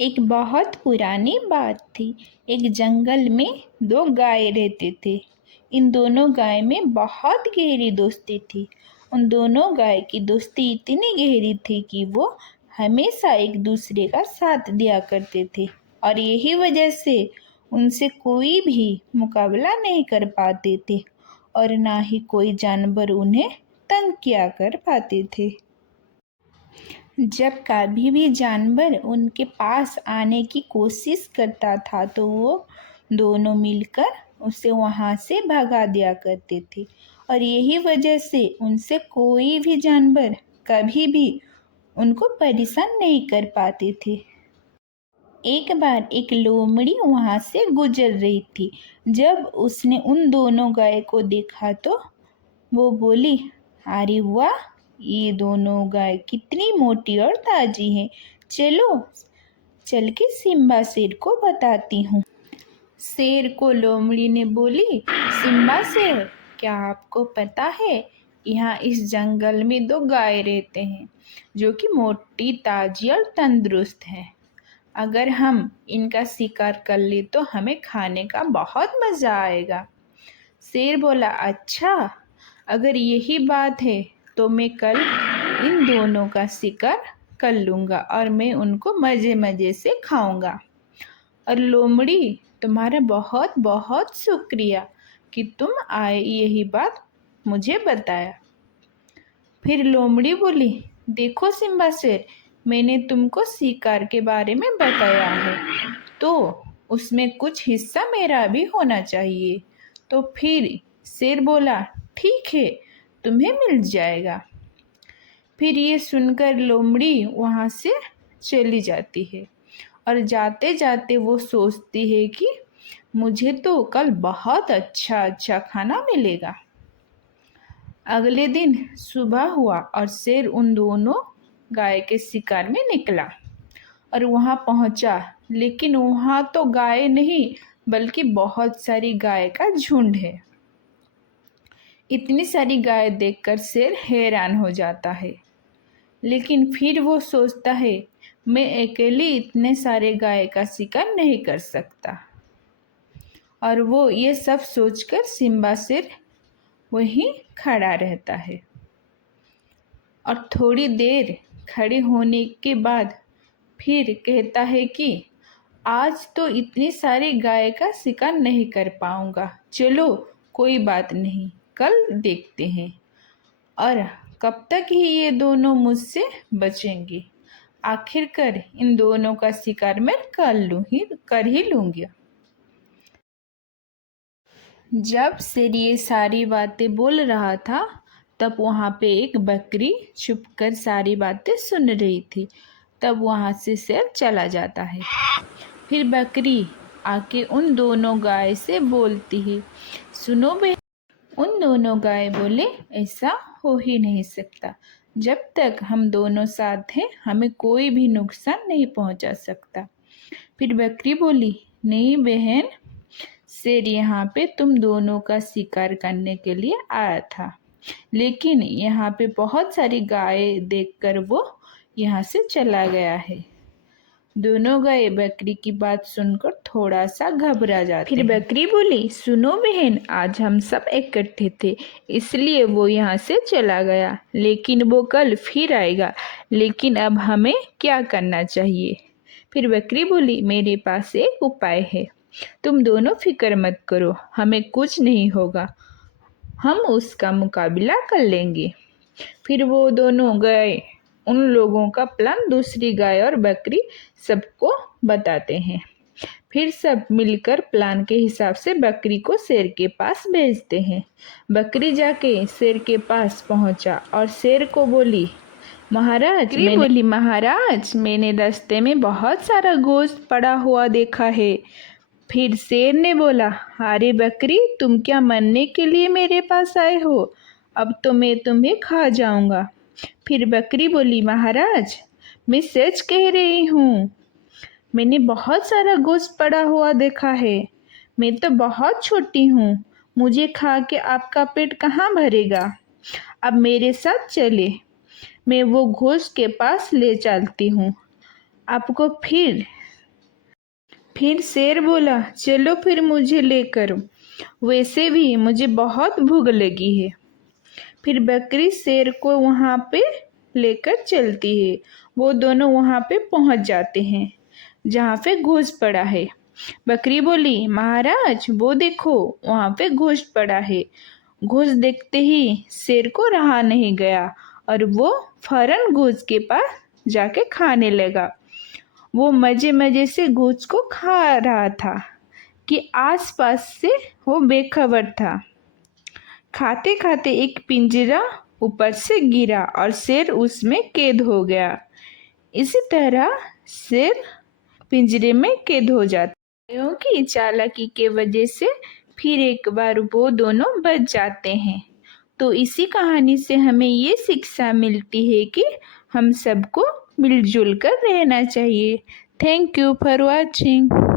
एक बहुत पुरानी बात थी। एक जंगल में दो गाय रहते थे। इन दोनों गाय में बहुत गहरी दोस्ती थी। उन दोनों गाय की दोस्ती इतनी गहरी थी कि वो हमेशा एक दूसरे का साथ दिया करते थे और यही वजह से उनसे कोई भी मुकाबला नहीं कर पाते थे और ना ही कोई जानवर उन्हें तंग किया कर पाते थे। जब कभी भी जानवर उनके पास आने की कोशिश करता था तो वो दोनों मिलकर उसे वहाँ से भगा दिया करते थे और यही वजह से उनसे कोई भी जानवर कभी भी उनको परेशान नहीं कर पाते थे। एक बार एक लोमड़ी वहाँ से गुजर रही थी। जब उसने उन दोनों गाय को देखा तो वो बोली, अरे वाह, ये दोनों गाय कितनी मोटी और ताजी हैं। चलो चल के सिम्बा शेर को बताती हूँ। शेर को लोमड़ी ने बोली, सिम्बा शेर, क्या आपको पता है यहाँ इस जंगल में दो गाय रहते हैं जो कि मोटी, ताजी और तंदुरुस्त हैं। अगर हम इनका शिकार कर ले तो हमें खाने का बहुत मज़ा आएगा। शेर बोला, अच्छा, अगर यही बात है तो मैं कल इन दोनों का शिकार कर लूँगा और मैं उनको मज़े मज़े से खाऊंगा। और लोमड़ी, तुम्हारा बहुत बहुत शुक्रिया कि तुम आए यही बात मुझे बताया। फिर लोमड़ी बोली, देखो सिम्बा शेर, मैंने तुमको शिकार के बारे में बताया है तो उसमें कुछ हिस्सा मेरा भी होना चाहिए। तो फिर शेर बोला, ठीक है, तुम्हें मिल जाएगा। फिर ये सुनकर लोमड़ी वहाँ से चली जाती है और जाते जाते वो सोचती है कि मुझे तो कल बहुत अच्छा अच्छा खाना मिलेगा। अगले दिन सुबह हुआ और शेर उन दोनों गाय के शिकार में निकला और वहाँ पहुँचा, लेकिन वहाँ तो गाय नहीं बल्कि बहुत सारी गाय का झुंड है। इतनी सारी गाय देखकर शेर हैरान हो जाता है, लेकिन फिर वो सोचता है, मैं अकेले इतने सारे गाय का शिकार नहीं कर सकता। और वो ये सब सोचकर सिम्बा शेर वहीं खड़ा रहता है और थोड़ी देर खड़े होने के बाद फिर कहता है कि आज तो इतनी सारी गाय का शिकार नहीं कर पाऊंगा। चलो कोई बात नहीं, कल देखते हैं। और कब तक ही ये दोनों मुझसे बचेंगे। आखिरकार इन दोनों का शिकार मैं कर ही लूँगी। जब शेर ये सारी बातें बोल रहा था तब वहाँ पे एक बकरी छुपकर सारी बातें सुन रही थी। तब वहाँ से शेर चला जाता है। फिर बकरी आके उन दोनों गाय से बोलती है, सुनो बे। उन दोनों गाय बोले, ऐसा हो ही नहीं सकता। जब तक हम दोनों साथ हैं हमें कोई भी नुकसान नहीं पहुंचा सकता। फिर बकरी बोली, नहीं बहन, शेर यहाँ पे तुम दोनों का शिकार करने के लिए आया था, लेकिन यहाँ पे बहुत सारी गाय देखकर वो यहाँ से चला गया है। दोनों गाय बकरी की बात सुनकर थोड़ा सा घबरा जाते हैं। फिर बकरी बोली, सुनो बहन, आज हम सब इकट्ठे थे इसलिए वो यहाँ से चला गया, लेकिन वो कल फिर आएगा। लेकिन अब हमें क्या करना चाहिए? फिर बकरी बोली, मेरे पास एक उपाय है, तुम दोनों फिक्र मत करो, हमें कुछ नहीं होगा, हम उसका मुकाबला कर लेंगे। फिर वो दोनों गए उन लोगों का प्लान दूसरी गाय और बकरी सबको बताते हैं। फिर सब मिलकर प्लान के हिसाब से बकरी को शेर के पास भेजते हैं। बकरी जाके शेर के पास पहुंचा और शेर को बोली, महाराज, मैंने रास्ते में बहुत सारा गोश्त पड़ा हुआ देखा है। फिर शेर ने बोला, अरे बकरी, तुम क्या मरने के लिए मेरे पास आए हो? अब तो मैं तुम्हें खा जाऊंगा। फिर बकरी बोली, महाराज, मैं सच कह रही हूँ, मैंने बहुत सारा गोश्त पड़ा हुआ देखा है। मैं तो बहुत छोटी हूँ, मुझे खा के आपका पेट कहाँ भरेगा? अब मेरे साथ चले, मैं वो गोश्त के पास ले चलती हूँ, आपको फिर फिर शेर बोला, चलो फिर मुझे लेकर, वैसे भी मुझे बहुत भूख लगी है। फिर बकरी शेर को वहाँ पे लेकर चलती है। वो दोनों वहाँ पे पहुँच जाते हैं जहाँ पे गोश्त पड़ा है। बकरी बोली, महाराज वो देखो, वहाँ पे गोश्त पड़ा है। गोश्त देखते ही शेर को रहा नहीं गया और वो फौरन गोश्त के पास जाके खाने लगा। वो मजे मजे से गोश्त को खा रहा था कि आसपास से वो बेखबर था। खाते खाते एक पिंजरा ऊपर से गिरा और शेर उसमें कैद हो गया। इसी तरह शेर पिंजरे में कैद हो जाता है। गायों की चालाकी के वजह से फिर एक बार वो दोनों बच जाते हैं। तो इसी कहानी से हमें ये शिक्षा मिलती है कि हम सबको मिलजुल कर रहना चाहिए। Thank you for watching.